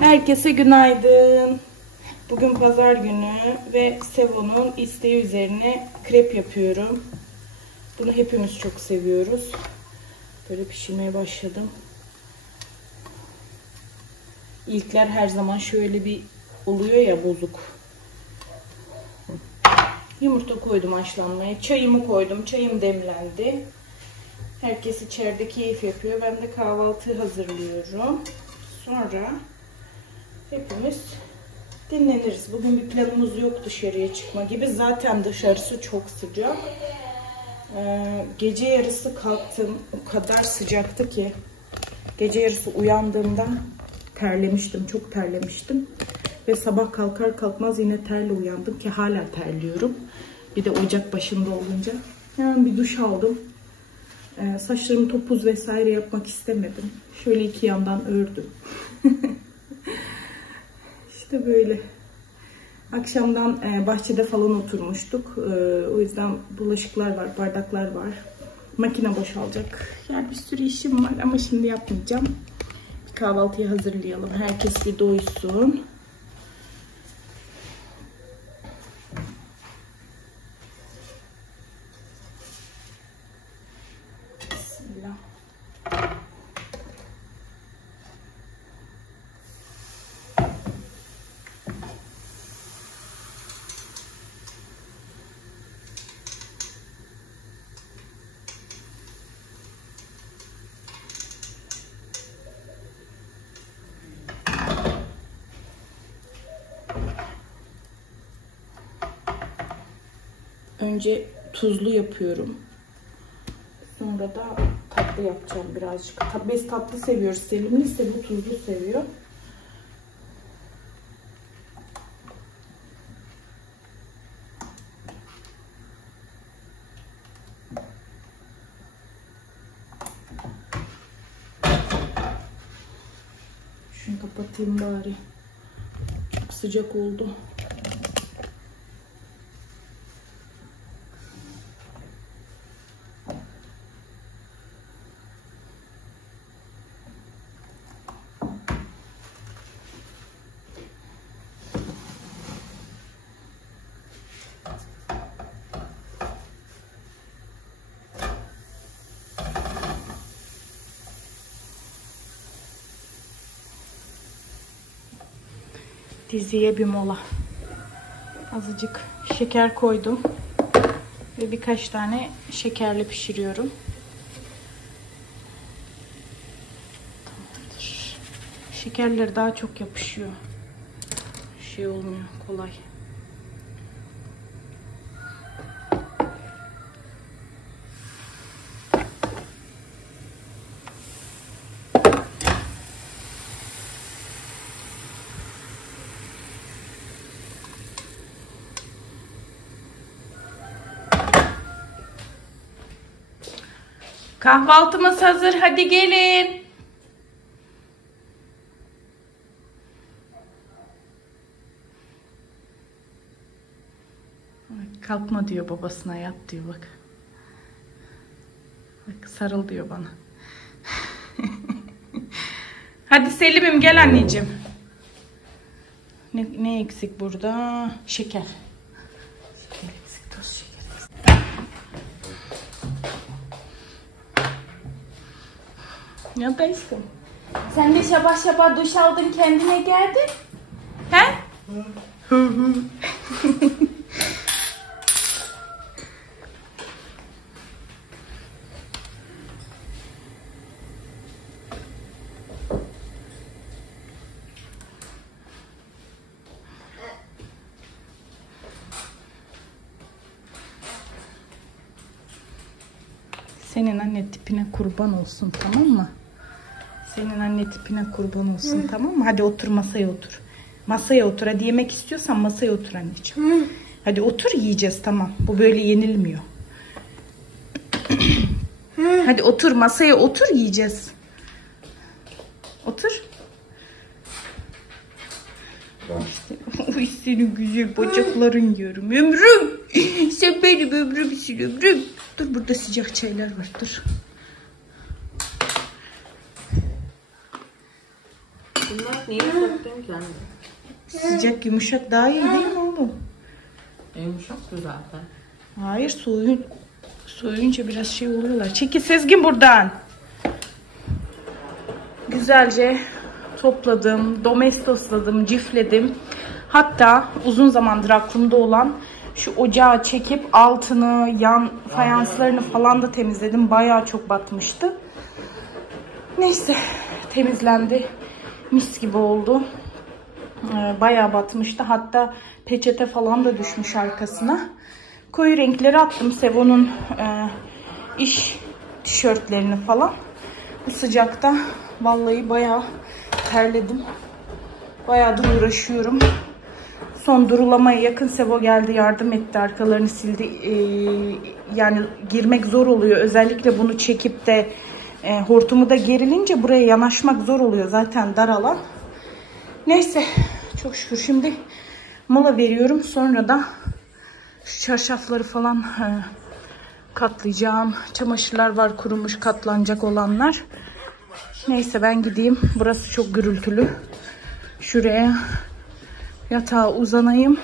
Herkese günaydın. Bugün pazar günü ve Sevo'nun isteği üzerine krep yapıyorum. Bunu hepimiz çok seviyoruz. Böyle pişirmeye başladım. İlkler her zaman şöyle bir oluyor ya, bozuk. Yumurta koydum haşlanmaya. Çayımı koydum. Çayım demlendi. Herkes içeride keyif yapıyor. Ben de kahvaltı hazırlıyorum. Sonra hepimiz dinleniriz. Bugün bir planımız yok dışarıya çıkma gibi. Zaten dışarısı çok sıcak. Gece yarısı kalktım. O kadar sıcaktı ki. Gece yarısı uyandığımdan terlemiştim. Çok terlemiştim. Ve sabah kalkar kalkmaz yine terle uyandım ki hala terliyorum. Bir de ocak başında olunca. Hemen bir duş aldım. Saçlarımı topuz vesaire yapmak istemedim. Şöyle iki yandan ördüm. İşte böyle. Akşamdan bahçede falan oturmuştuk. O yüzden bulaşıklar var, bardaklar var. Makine boşalacak. Yani bir sürü işim var ama şimdi yapmayacağım. Bir kahvaltıyı hazırlayalım. Herkes bir doysun. Bismillah. Önce tuzlu yapıyorum. Sonra da tatlı yapacağım birazcık. Biz tatlı seviyoruz. Selim'in ise bu tuzlu seviyor. Şunu kapatayım bari. Çok sıcak oldu. Diziye bir mola. Azıcık şeker koydum. Ve birkaç tane şekerle pişiriyorum. Tamamdır. Şekerler daha çok yapışıyor. Şey olmuyor kolay. Kahvaltımız hazır. Hadi gelin. Kalkma diyor babasına, yat diyor bak. Bak sarıl diyor bana. Hadi Selim'im gel anneciğim. Ne eksik burada? Şeker. Şeker eksik, toz şeker. Ya da aşkım. Sen de şabah şabah duş aldın, kendine geldin. He? Hı. Senin anne tipine kurban olsun, tamam mı? Senin anne tipine kurban olsun, tamam mı? Hadi otur, masaya otur. Masaya otur. Hadi yemek istiyorsan masaya otur anneciğim. Hadi otur, yiyeceğiz, tamam. Bu böyle yenilmiyor. Hadi otur, masaya otur, yiyeceğiz. Otur. Oy senin güzel bacakların yiyorum. Ömrüm. Sen benim ömrümsün ömrüm. Dur burada sıcak çaylar var, dur. Bunlar niye söktün ki anne? Sıcak yumuşak daha iyi değil mi oğlum? Yumuşaktı zaten. Hayır, soğuyunca biraz şey oluyorlar. Çekil Sezgin buradan. Güzelce topladım, domestosladım, cifledim. Hatta uzun zamandır aklımda olan şu ocağı çekip altını, yan fayanslarını falan da temizledim. Bayağı çok batmıştı. Neyse, temizlendi. Mis gibi oldu. Bayağı batmıştı. Hatta peçete falan da düşmüş arkasına. Koyu renkleri attım. Sevo'nun iş tişörtlerini falan. Bu sıcakta vallahi bayağı terledim. Bayağıdır uğraşıyorum. Son durulamaya yakın Sevo geldi, yardım etti, arkalarını sildi. Yani girmek zor oluyor. Özellikle bunu çekip de hortumu da gerilince buraya yanaşmak zor oluyor. Zaten dar alan. Neyse, çok şükür şimdi mola veriyorum. Sonra da şu çarşafları falan katlayacağım. Çamaşırlar var kurumuş, katlanacak olanlar. Neyse ben gideyim. Burası çok gürültülü. Şuraya yatağa uzanayım.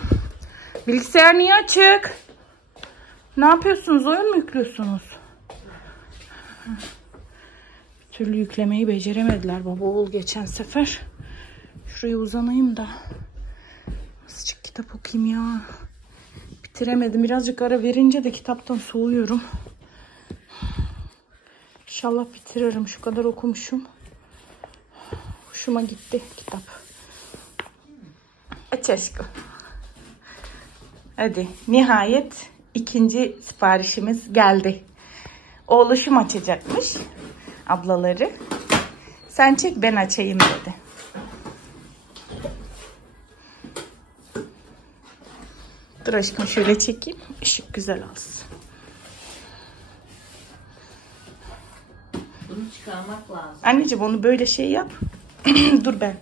Bilgisayar niye açık? Ne yapıyorsunuz? Oyun mu yüklüyorsunuz? Bir türlü yüklemeyi beceremediler baba oğul geçen sefer. Şuraya uzanayım da azıcık kitap okuyayım ya. Bitiremedim. Birazcık ara verince de kitaptan soğuyorum. İnşallah bitiririm. Şu kadar okumuşum. Hoşuma gitti kitap. Aç aşkım. Hadi nihayet ikinci siparişimiz geldi. Oğluşum açacakmış ablaları. Sen çek ben açayım dedi. Dur aşkım şöyle çekeyim. Işık güzel alsın. Bunu çıkarmak lazım. Anneciğim onu böyle şey yap. Dur ben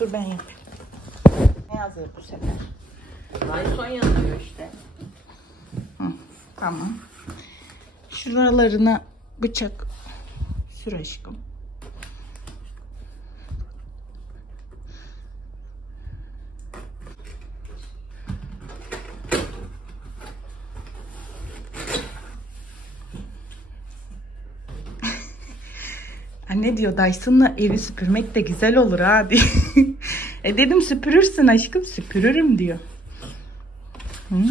yapayım. Ne yazıyor bu sefer? Dyson yanıyor işte. Tamam. Şuralarına bıçak sür aşkım. Anne diyor Dyson'la evi süpürmek de güzel olur ha diye. Dedim süpürürsün aşkım, süpürürüm diyor. Bir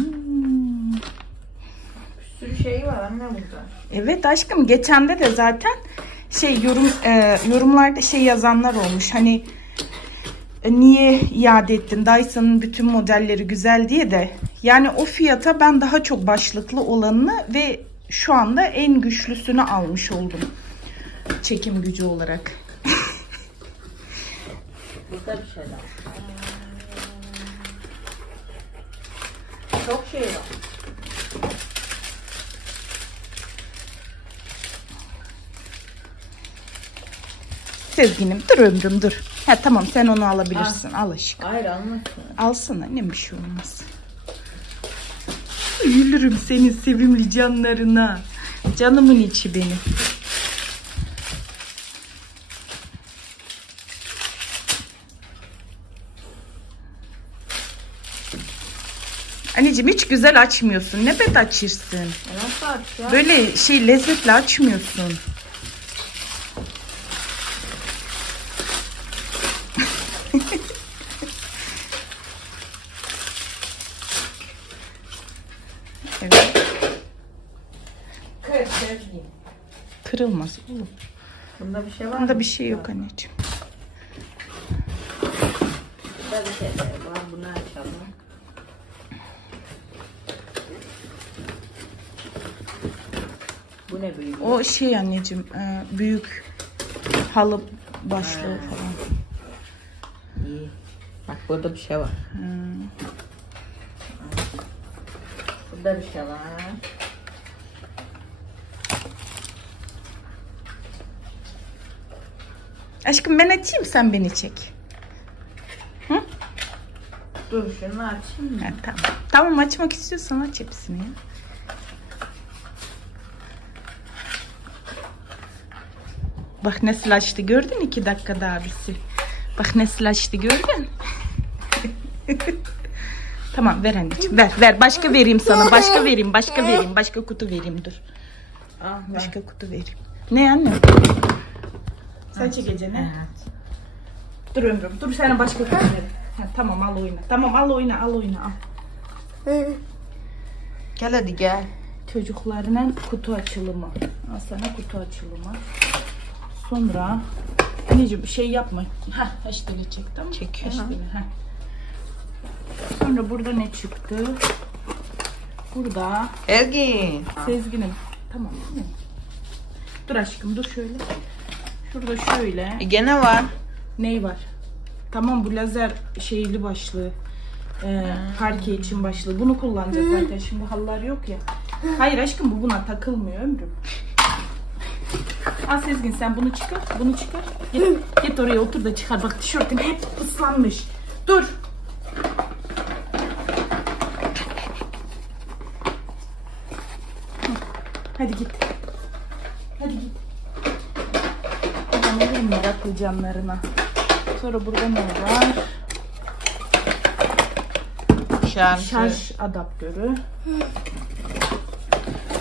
sürü şey var anne burada. Evet aşkım, geçende de zaten yorumlarda şey yazanlar olmuş. Hani niye iade ettin? Dyson'ın bütün modelleri güzel diye de. Yani o fiyata ben daha çok başlıklı olanını ve şu anda en güçlüsünü almış oldum. Çekim gücü olarak. Burada bir şeyler. Çok şey var. Sezginim dur ömrüm dur. Ha tamam sen onu alabilirsin. Al aşkım. Hayır almasın. Alsın annem, bir şey olmaz. Üzülürüm senin sevimli canlarına. Canımın içi benim. Anneciğim hiç güzel açmıyorsun. Ne bet açırsın. Nasıl açacağım? Böyle şey lezzetle açmıyorsun. Evet. Kırılmaz oğlum. Bunda bir şey var Bunda mı? bir şey yok anneciğim. Burada bir şey var. Bunu açalım. Bu ne büyük? O şey anneciğim büyük halı başlığı falan. İyi. Bak burada bir şey var. Burada bir şey var. Aşkım ben açayım, sen beni çek. Hı? Dur şunu açayım mı? Ha, tamam. Tamam açmak istiyorsan aç hepsini ya. Bak nasıl açtı, gördün 2 dakikada abisi. Bak nasıl açtı gördün. Tamam ver anneciğim ver. Başka vereyim sana. Başka vereyim. Başka kutu vereyim dur. Başka kutu vereyim. Ne anne? Saçı gece ne? Evet. Dur ömrüm. Dur sana başka kutu vereyim. Tamam al oyna. Tamam al oyna al. Gel hadi gel. Çocuklarının kutu açılımı. Al sana kutu açılımı. Sonra anneciğim bir şey yapma. Hashtag'e çek tamam mı? Çekiyor. Sonra burada ne çıktı? Burada Ergin. Sezgin'im. Tamam değil mi? Dur aşkım dur şöyle. Şurada şöyle. Gene var. Ney var? Tamam bu lazer şeyli başlığı. Parke için başlığı. Bunu kullanacağız zaten. Şimdi halılar yok ya. Hayır aşkım bu buna takılmıyor ömrüm. Al Sezgin sen bunu çıkar. Git oraya otur da çıkar. Bak tişörtün hep ıslanmış. Dur. Hadi git. Ben alayım meraklı canlarına. Sonra burada ne var? Şarj adaptörü.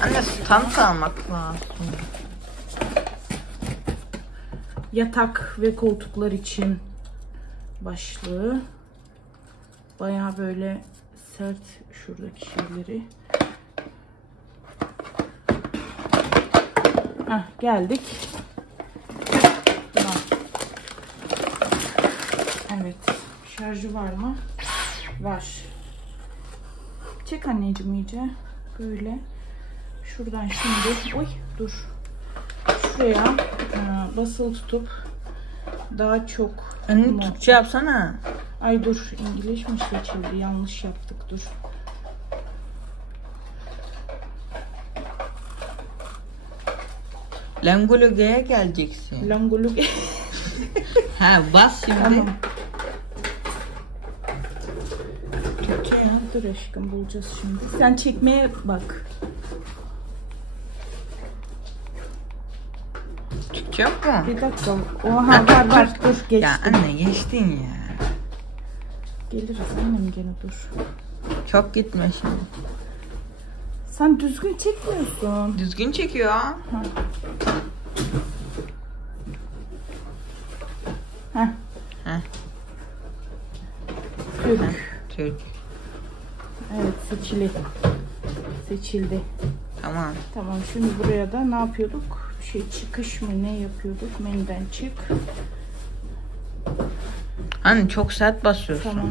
Anne stand almak lazım. Yatak ve koltuklar için başlığı. Bayağı böyle sert şuradaki şeyleri. Geldik. Tamam. Evet. Şarjı var mı? Var. Çek anneciğim iyice. Böyle. Şuradan şimdi. Oy dur. Şuraya basılı tutup daha çok. Anne Türkçe yapsana. Ay dur. İngiliz mi seçildi? Yanlış yaptık. Dur. Langologe'ye geleceksin. Langologe. Bas şimdi. Tamam. Türkçe ya. Dur aşkım bulacağız şimdi. Sen çekmeye bak. Türkçe yok mu? Bir dakika. Oha var dur geçtim. Ya anne geçtin ya. Geliriz annem gene dur. Çok gitme şimdi. Sen düzgün çekmiyorsun. Düzgün çekiyor. Türk. Evet seçildi. Tamam şimdi buraya da ne yapıyorduk? Çıkış mı ne yapıyorduk? Menüden çık. Anne çok sert basıyorsun. Tamam.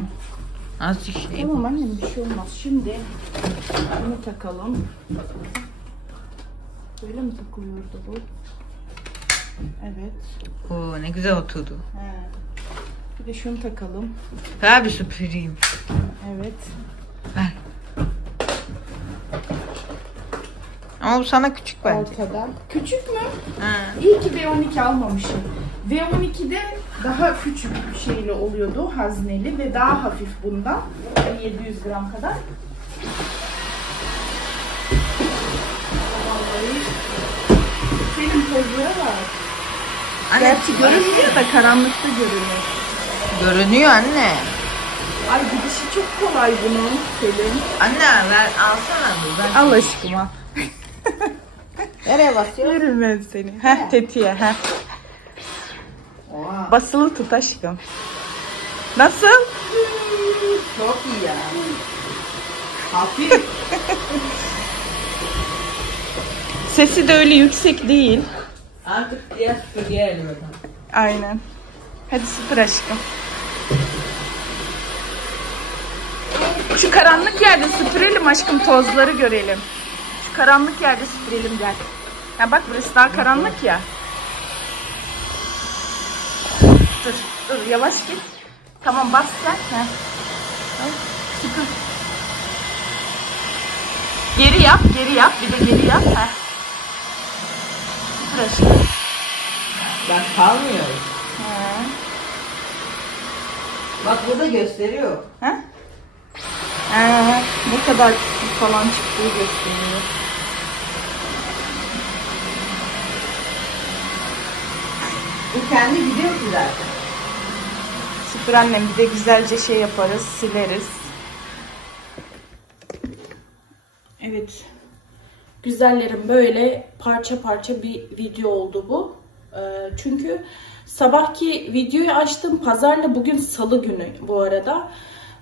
Azıcık şey. Tamam annem bir şey olmaz. Şimdi bunu takalım. Böyle mi takılıyordu bu? Evet. Oo ne güzel oturdu. Bir de şunu takalım. Ver bir süpüreyim. Evet. Ver. Ama bu sana küçük bence. Ortada. Küçük mü? İyi ki V12 almamışım. V12'de daha küçük bir şeyle oluyordu, hazneli ve daha hafif bundan. 700 gram kadar. Vallahi senin tozlara var. Anne, gerçi görünmüyor da karanlıkta görünüyor. Görünüyor anne. Ay gidişi çok kolay bunun Selin. Anne ver alsana bu. Al aşkım al. Nereye basıyor? Veririm ben seni. Tetiğe. Basılı tut aşkım. Nasıl? Çok iyi ya. Hafif. Sesi de öyle yüksek değil. Artık diğer süpürgeye elimden. Aynen. Hadi süpür aşkım. Şu karanlık yerde süpürelim aşkım, tozları görelim. Şu karanlık yerde süpürelim gel. Ya bak burası daha karanlık ya. Dur yavaş git. Tamam bas sen. Süpür. Geri yap, bir de geri yap. Süpür aşkım. Bak kalmıyor. Bak burada gösteriyor. Ne kadar falan çıktığı gösteriyor. Bu kendi gidiyor ki zaten. Dur annem, bir de güzelce şey yaparız, sileriz. Evet. Güzellerim, böyle parça parça bir video oldu bu. Çünkü sabahki videoyu açtım. Pazarla bugün salı günü bu arada.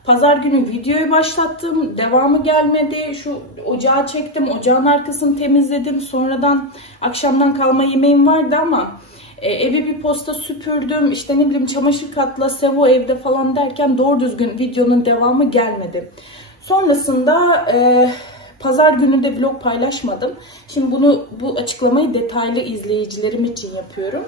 Pazar günü videoyu başlattım. Devamı gelmedi. Şu ocağı çektim. Ocağın arkasını temizledim. Sonradan akşamdan kalma yemeğim vardı ama evi bir posta süpürdüm. İşte ne bileyim, çamaşır katla, Sevo evde falan derken doğru düzgün videonun devamı gelmedi. Sonrasında pazar günü de vlog paylaşmadım. Şimdi bu açıklamayı detaylı izleyicilerim için yapıyorum.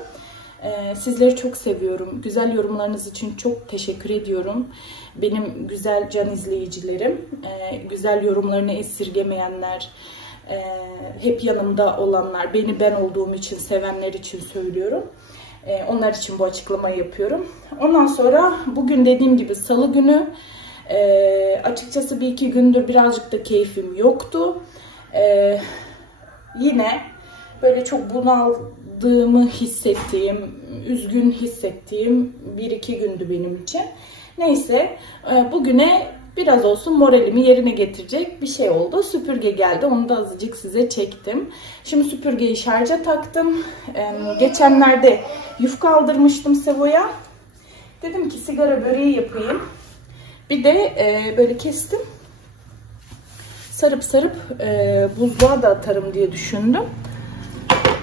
Sizleri çok seviyorum. Güzel yorumlarınız için çok teşekkür ediyorum. Benim güzel can izleyicilerim. Güzel yorumlarını esirgemeyenler, hep yanımda olanlar, beni ben olduğum için sevenler için söylüyorum. Onlar için bu açıklamayı yapıyorum. Ondan sonra bugün dediğim gibi salı günü. Açıkçası bir iki gündür birazcık da keyfim yoktu. Yine böyle çok bunaldığımı hissettiğim, üzgün hissettiğim bir iki gündü benim için. Neyse, bugüne biraz olsun moralimi yerine getirecek bir şey oldu. Süpürge geldi, onu da azıcık size çektim. Şimdi süpürgeyi şarja taktım. Geçenlerde yufka aldırmıştım Sevo'ya. Dedim ki sigara böreği yapayım. Bir de böyle kestim. Sarıp buzluğa da atarım diye düşündüm.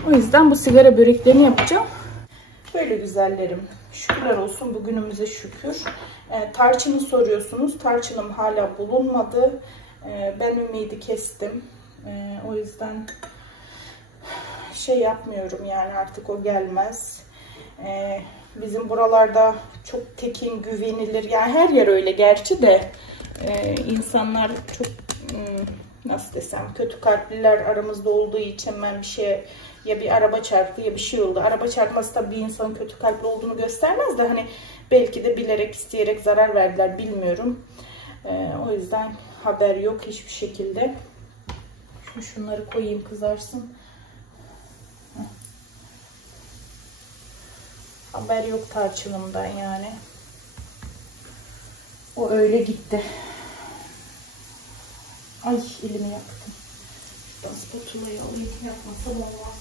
O yüzden bu sigara böreklerini yapacağım. Böyle güzellerim. Şükürler olsun bugünümüze şükür. Tarçını soruyorsunuz. Tarçınım hala bulunmadı. Ben ümidi kestim. O yüzden şey yapmıyorum yani, artık o gelmez. Bizim buralarda çok tekin, güvenilir. Yani her yer öyle gerçi de insanlar çok nasıl desem, kötü kalpliler aramızda olduğu için ben bir şey, ya bir araba çarptı ya bir şey oldu. Araba çarpması da bir insanın kötü kalpli olduğunu göstermez de hani belki de bilerek isteyerek zarar verdiler, bilmiyorum. O yüzden haber yok hiçbir şekilde. Şunları koyayım kızarsın. Haber yok tarçınımdan yani. O öyle gitti. Ay, elimi yaktım. Şuradan spatulayı alayım. Yapmasam olmaz.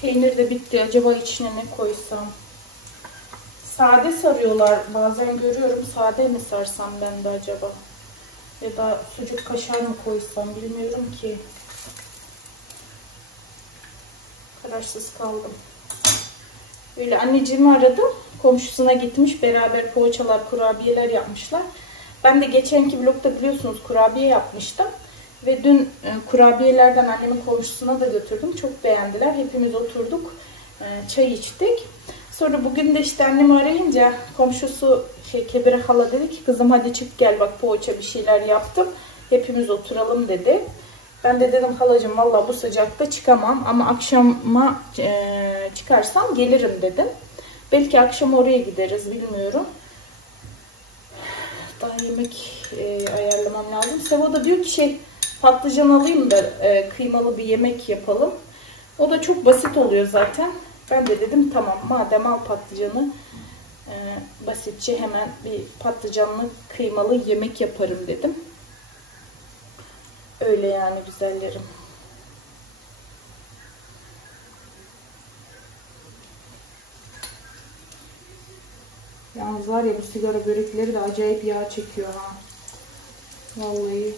Peynir de bitti. Acaba içine ne koysam? Sade sarıyorlar. Bazen görüyorum. Sade mi sarsam ben de acaba? Ya da sucuk kaşar mı koysam? Bilmiyorum ki. Kararsız kaldım. Böyle anneciğimi aradım. Komşusuna gitmiş. Beraber poğaçalar, kurabiyeler yapmışlar. Ben de geçenki vlogda biliyorsunuz kurabiye yapmıştım. Ve dün kurabiyelerden annemin komşusuna da götürdüm. Çok beğendiler. Hepimiz oturduk. Çay içtik. Sonra bugün de işte annemi arayınca komşusu Kebire hala dedi ki kızım hadi çık gel bak poğaça bir şeyler yaptım. Hepimiz oturalım dedi. Ben de dedim halacığım valla bu sıcakta çıkamam ama akşama çıkarsam gelirim dedim. Belki akşam oraya gideriz bilmiyorum. Daha yemek ayarlamam lazım. Sevo da diyor ki patlıcan alayım da kıymalı bir yemek yapalım. O da çok basit oluyor zaten. Ben de dedim tamam madem al patlıcanı basitçe hemen bir patlıcanlı kıymalı yemek yaparım dedim. Öyle yani güzellerim. Yalnız var ya bu sigara börekleri de acayip yağ çekiyor ha. Vallahi.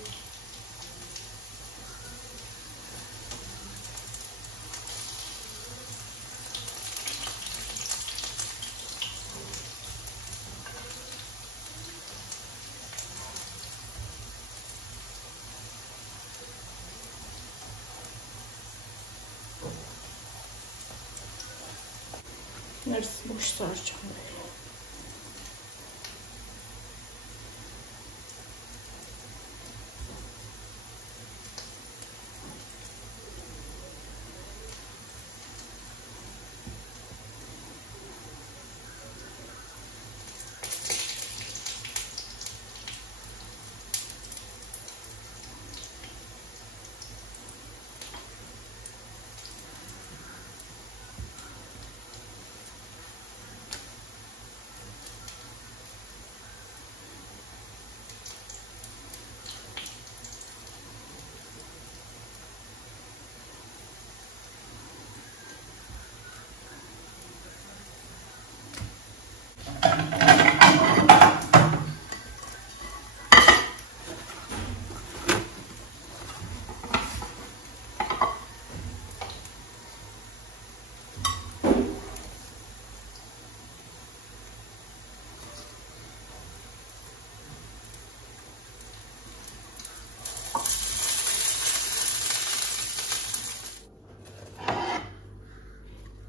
Neresi boş saracağım.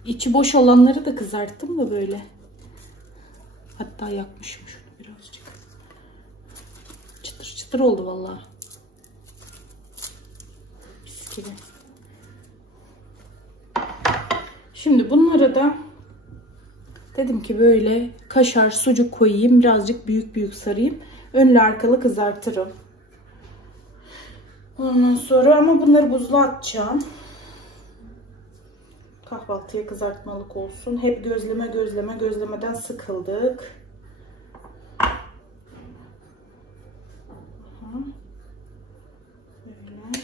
İçi boş olanları da kızarttım da böyle. Hatta yakmışım şunu birazcık. Çıtır çıtır oldu vallahi. Mis gibi. Şimdi bunları da dedim ki böyle kaşar, sucuk koyayım. Birazcık büyük büyük sarayım. Önlü arkalı kızartırım. Ondan sonra ama bunları buzluğa atacağım. Kahvaltıya kızartmalık olsun. Hep gözlemeden sıkıldık. Böyle.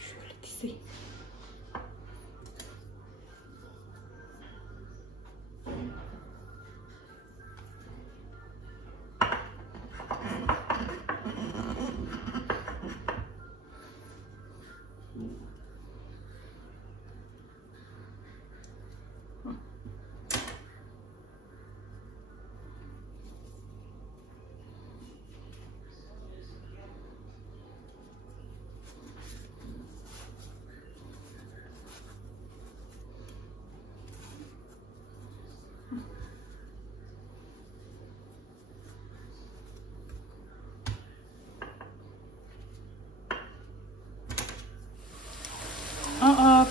Şöyle dizeyim.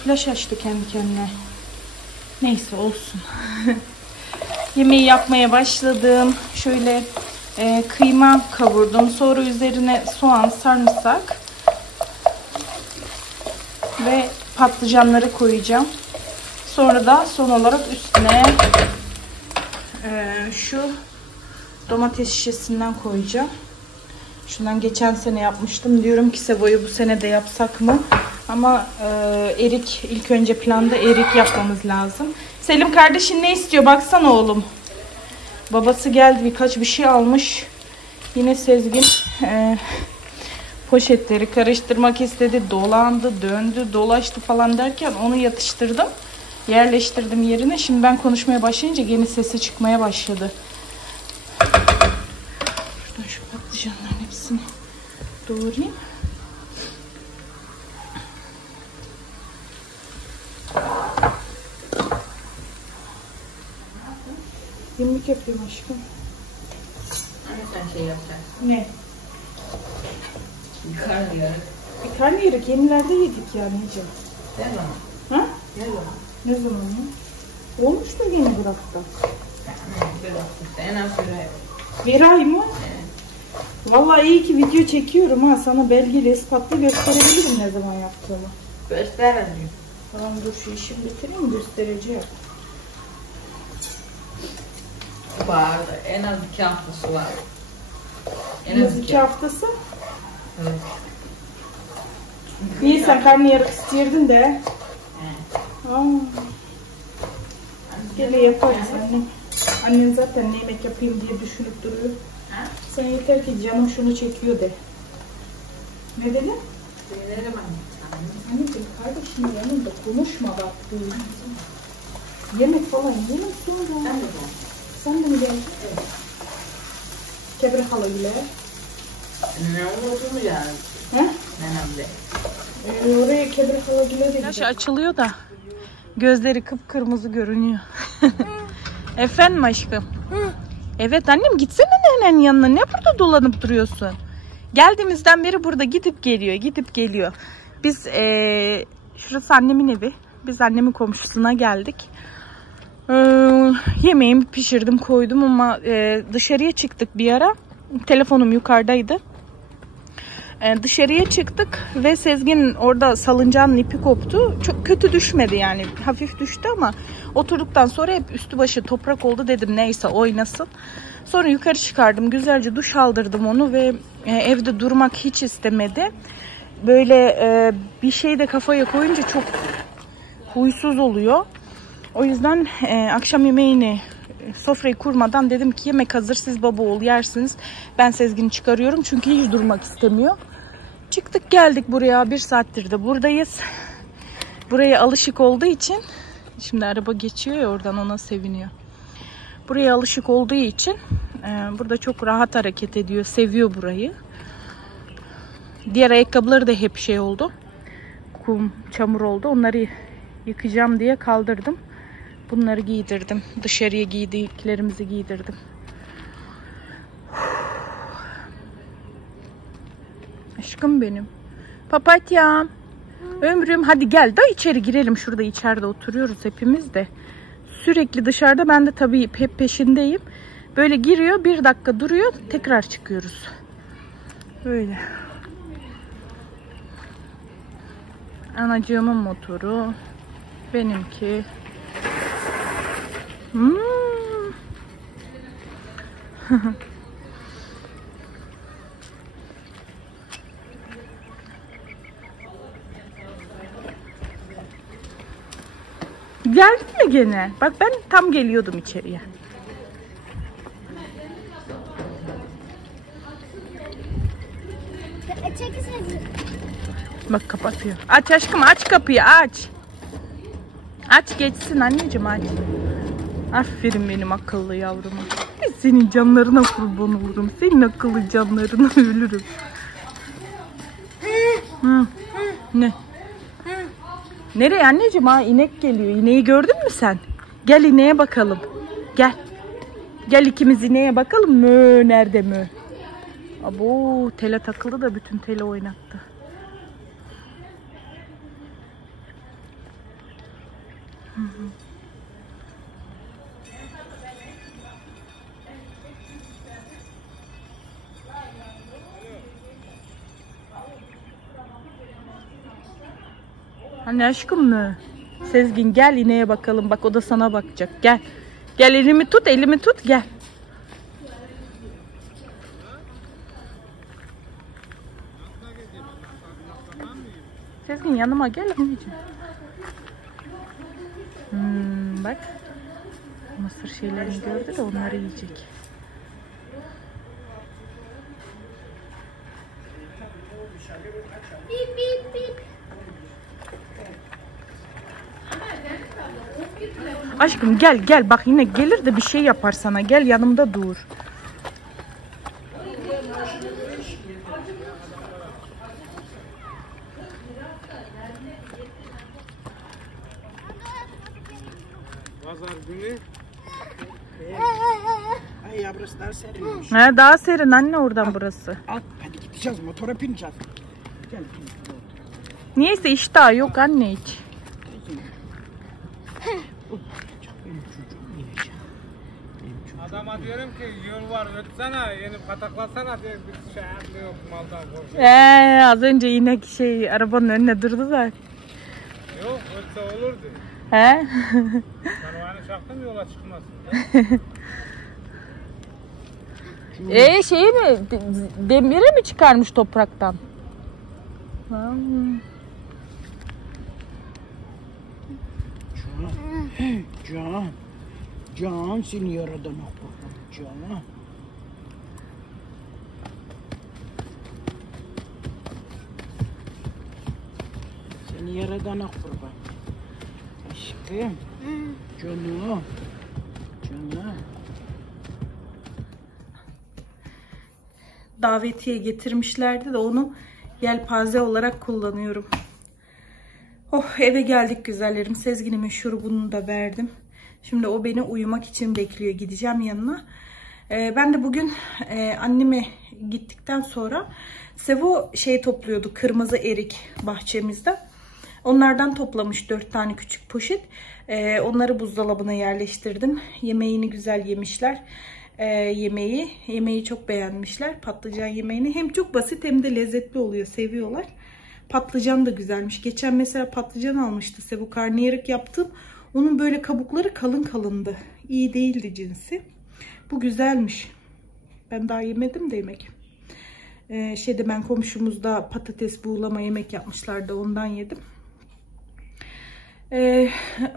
Flaş açtı kendi kendine. Neyse olsun. Yemeği yapmaya başladım. Şöyle kıyma kavurdum. Sonra üzerine soğan, sarımsak ve patlıcanları koyacağım. Sonra da son olarak üstüne şu domates şişesinden koyacağım. Şundan geçen sene yapmıştım. Diyorum ki Sevo'yu bu sene de yapsak mı? Ama erik, ilk önce planda erik yapmamız lazım. Selim kardeşin ne istiyor? Baksana oğlum. Babası geldi, birkaç bir şey almış. Yine Sezgin poşetleri karıştırmak istedi. Dolandı, döndü, dolaştı falan derken onu yatıştırdım. Yerleştirdim yerine. Şimdi ben konuşmaya başlayınca yeni sesi çıkmaya başladı. Şuradan şu patlıcanların hepsini doğrayayım. Yemek yapıyorum aşkım. Hani sen şey yapacaksın? Ne? Bir karnıyarık. Bir karnıyarık yenilerde yedik yani iyice. Ne zaman? Ha? Ne zaman? Ne zaman mı? Olmuştur yeni bıraktı. Bir hafta. En az bir ay. Bir ay mı? Evet. Vallahi iyi ki video çekiyorum ha. Sana belgeli, ispatlı gösterebilirim ne zaman yaptığımı. Göstermiyor. Tamam dur şu işimi bitireyim göstereceğim. Vardı. En az 2 haftası var. En az 2 haftası? Evet. İyi sen karnıyarık istiyordun de. Evet. Aa. Gele yaparız annem. Annen zaten ne yemek yapayım diye düşünüp duruyor. Ha? Sen yeter ki canım şunu çekiyor de. Ne dedin? Söylerim anne. Anneciğim kardeşinin yanında konuşma bak. Yemek falan yemek sonra. Sen de mi geldin? Evet. Kebri hala ile. Ne oldu mu ya? He? Nenemle. Oraya Kebri hala ile de. Yaş açılıyor da gözleri kıpkırmızı görünüyor. Efendim aşkım? Evet annem, gitsene nenenin yanına. Ne burada dolanıp duruyorsun? Geldiğimizden beri burada gidip geliyor. Biz şurası annemin evi. Biz annemin komşusuna geldik. Yemeğimi pişirdim, koydum ama dışarıya çıktık bir ara. Telefonum yukarıdaydı. Dışarıya çıktık ve Sezgin orada salıncağın ipi koptu. Çok kötü düşmedi yani. Hafif düştü ama oturduktan sonra hep üstü başı toprak oldu, dedim neyse oynasın. Sonra yukarı çıkardım. Güzelce duş aldırdım onu ve evde durmak hiç istemedi. Böyle bir şey de kafaya koyunca çok huysuz oluyor. O yüzden akşam yemeğini, sofrayı kurmadan dedim ki yemek hazır, siz baba oğul yersiniz. Ben Sezgin'i çıkarıyorum çünkü hiç durmak istemiyor. Çıktık geldik buraya, 1 saattir de buradayız. Buraya alışık olduğu için, şimdi araba geçiyor ya oradan, ona seviniyor. Buraya alışık olduğu için burada çok rahat hareket ediyor, seviyor burayı. Diğer ayakkabıları da hep şey oldu, kum, çamur oldu. Onları yıkayacağım diye kaldırdım. Bunları giydirdim. Dışarıya giydiklerimizi giydirdim. Aşkım benim. Papatyam. Ömrüm. Hadi gel de içeri girelim. Şurada içeride oturuyoruz hepimiz de. Sürekli dışarıda. Ben de tabii hep peşindeyim. Böyle giriyor, 1 dakika duruyor. Tekrar çıkıyoruz. Böyle. Anacığımın motoru. Benimki. Geldin mi gene? Bak ben tam geliyordum içeriye. Bak kapatıyor. Aç aşkım, aç kapıyı, aç. Aç geçsin anneciğim, aç. Aferin benim akıllı yavruma. Senin canlarına kurban olurum. Senin akıllı canlarına ölürüm. Hı. Ne? Nereye anneciğim? Ha, inek geliyor. İneği gördün mü sen? Gel ineğe bakalım. Gel. Gel ikimiz ineğe bakalım. Mö nerede mö? Abo, tele takıldı da bütün tele oynattı. Hı hı. Anne aşkım mı? Sezgin gel ineğe bakalım. Bak o da sana bakacak. Gel. Gel elimi tut, elimi tut, gel. Sezgin yanıma gel anneciğim. Bak. Mısır şeylerini gördü de onları yiyecek. Bip bip bip. Aşkım gel gel, bak yine gelir de bir şey yapar sana. Gel yanımda dur. Pazar günü. Ay ya burası daha serinmiş. He, daha serin anne oradan burası. Al hadi gideceğiz, motora bineceğiz. Gel. Niyeyse iştah yok anne hiç. Adama diyorum ki yol var ötsene, yeni pataklasana diye bir şey yapmıyor maldan korkuyor. Az önce inek arabanın önüne durdu da. Yok ötse olurdu. He? Karavanı çaktım yola çıkmasın. Şeyi mi? Demiri mi çıkarmış topraktan? Can seni yaradan kurban Can. Seni yaradan kurban. Aşkım. Canım. Canım. Davetiye getirmişlerdi de onu yelpaze olarak kullanıyorum. Oh, eve geldik güzellerim. Sezgin'imin şurubunu da verdim. Şimdi o beni uyumak için bekliyor. Gideceğim yanına. Ben de bugün anneme gittikten sonra Sevo topluyordu. Kırmızı erik bahçemizde. Onlardan toplamış 4 tane küçük poşet. Onları buzdolabına yerleştirdim. Yemeğini güzel yemişler. Yemeği çok beğenmişler. Patlıcan yemeğini. Hem çok basit hem de lezzetli oluyor. Seviyorlar. Patlıcan da güzelmiş. Geçen mesela patlıcan almıştı Sevo. Karnıyarık yaptım. Onun böyle kabukları kalın kalındı. İyi değildi cinsi. Bu güzelmiş. Ben daha yemedim de yemek. Ben komşumuzda patates buğulama yemek yapmışlardı. Ondan yedim.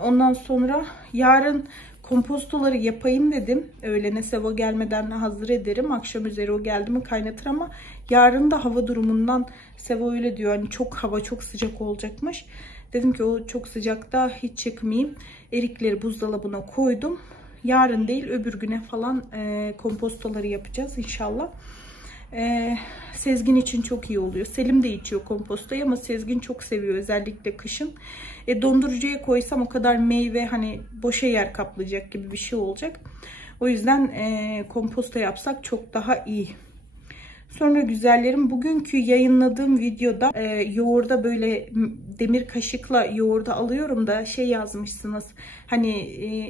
Ondan sonra yarın kompostoları yapayım dedim. Öğlene Sevo gelmeden hazır ederim. Akşam üzeri o geldi mi kaynatır ama yarın da hava durumundan Sevo öyle diyor. Hani hava çok sıcak olacakmış. Dedim ki o çok sıcakta hiç çıkmayayım. Erikleri buzdolabına koydum. Yarın değil öbür güne falan kompostoları yapacağız inşallah. Sezgin için çok iyi oluyor. Selim de içiyor kompostoyu ama Sezgin çok seviyor özellikle kışın. Dondurucuya koysam o kadar meyve hani boşa yer kaplayacak gibi bir şey olacak. O yüzden komposto yapsak çok daha iyi. Sonra güzellerim bugünkü yayınladığım videoda yoğurda böyle demir kaşıkla yoğurda alıyorum da yazmışsınız. Hani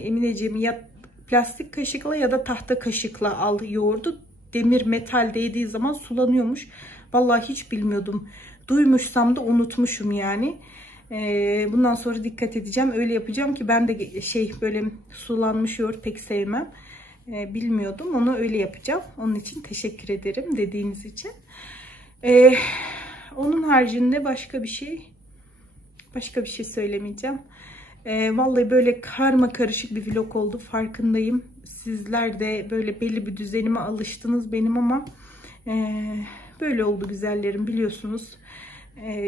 Emineciğim ya plastik kaşıkla ya da tahta kaşıkla al yoğurdu. Demir metal değdiği zaman sulanıyormuş. Vallahi hiç bilmiyordum. Duymuşsam da unutmuşum yani. Bundan sonra dikkat edeceğim. Öyle yapacağım ki ben de böyle sulanmış yoğurt pek sevmem. Bilmiyordum. Onu öyle yapacağım. Onun için teşekkür ederim dediğiniz için. Onun haricinde başka bir şey söylemeyeceğim. Vallahi böyle karma karışık bir vlog oldu. Farkındayım. Sizler de böyle belli bir düzenime alıştınız benim ama böyle oldu güzellerim biliyorsunuz.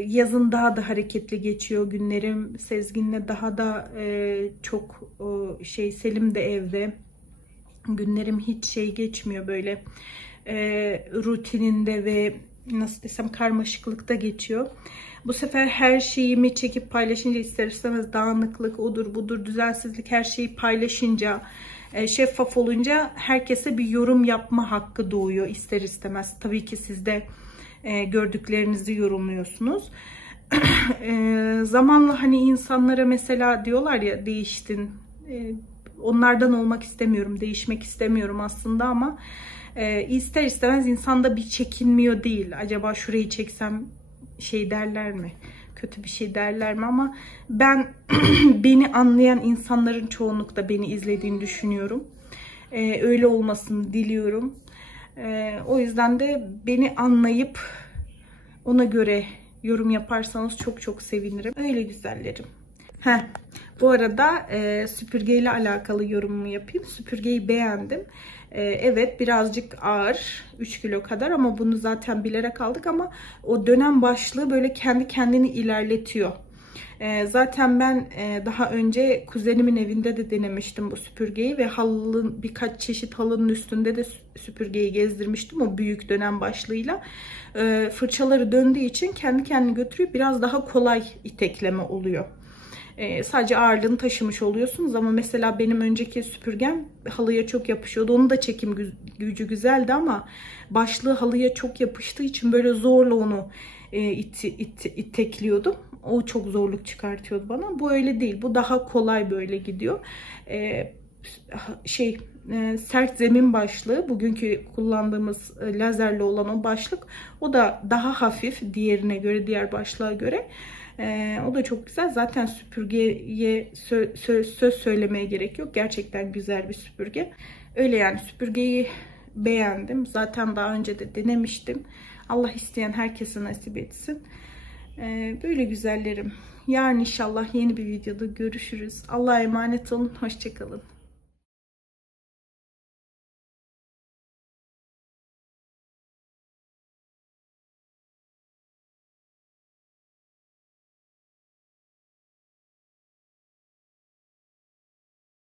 Yazın daha da hareketli geçiyor günlerim. Sezgin'le daha da çok Selim de evde. Günlerim hiç geçmiyor böyle rutininde ve nasıl desem karmaşıklıkta geçiyor. Bu sefer her şeyimi çekip paylaşınca ister istemez dağınıklık, odur budur, düzensizlik her şeyi paylaşınca, şeffaf olunca herkese bir yorum yapma hakkı doğuyor ister istemez. Tabii ki siz de gördüklerinizi yorumluyorsunuz. Zamanla hani insanlara mesela diyorlar ya değiştin. Onlardan olmak istemiyorum, değişmek istemiyorum aslında ama ister istemez insanda bir çekinmiyor değil. Acaba şurayı çeksem derler mi? Kötü bir şey derler mi? Ama ben beni anlayan insanların çoğunlukla beni izlediğini düşünüyorum. Öyle olmasını diliyorum. O yüzden de beni anlayıp ona göre yorum yaparsanız çok çok sevinirim. Öyle güzellerim. Bu arada süpürgeyle alakalı yorumumu yapayım. Süpürgeyi beğendim. Evet birazcık ağır 3 kilo kadar ama bunu zaten bilerek aldık ama o dönem başlığı böyle kendi kendini ilerletiyor. Zaten ben daha önce kuzenimin evinde de denemiştim bu süpürgeyi ve birkaç çeşit halının üstünde de süpürgeyi gezdirmiştim o büyük dönem başlığıyla. Fırçaları döndüğü için kendi kendini götürüyor. Biraz daha kolay itekleme oluyor. Sadece ağırlığını taşımış oluyorsunuz ama mesela benim önceki süpürgem halıya çok yapışıyordu. Onun da çekim gücü güzeldi ama başlığı halıya çok yapıştığı için böyle zorla onu itekliyordum. O çok zorluk çıkartıyordu bana. Bu öyle değil. Bu daha kolay böyle gidiyor. Sert zemin başlığı, bugünkü kullandığımız lazerli olan o başlık, o da daha hafif diğerine göre, diğer başlığa göre. O da çok güzel. Zaten süpürgeye söz söylemeye gerek yok. Gerçekten güzel bir süpürge. Öyle yani süpürgeyi beğendim. Zaten daha önce de denemiştim. Allah isteyen herkese nasip etsin. Böyle güzellerim. Yarın inşallah yeni bir videoda görüşürüz. Allah'a emanet olun. Hoşça kalın.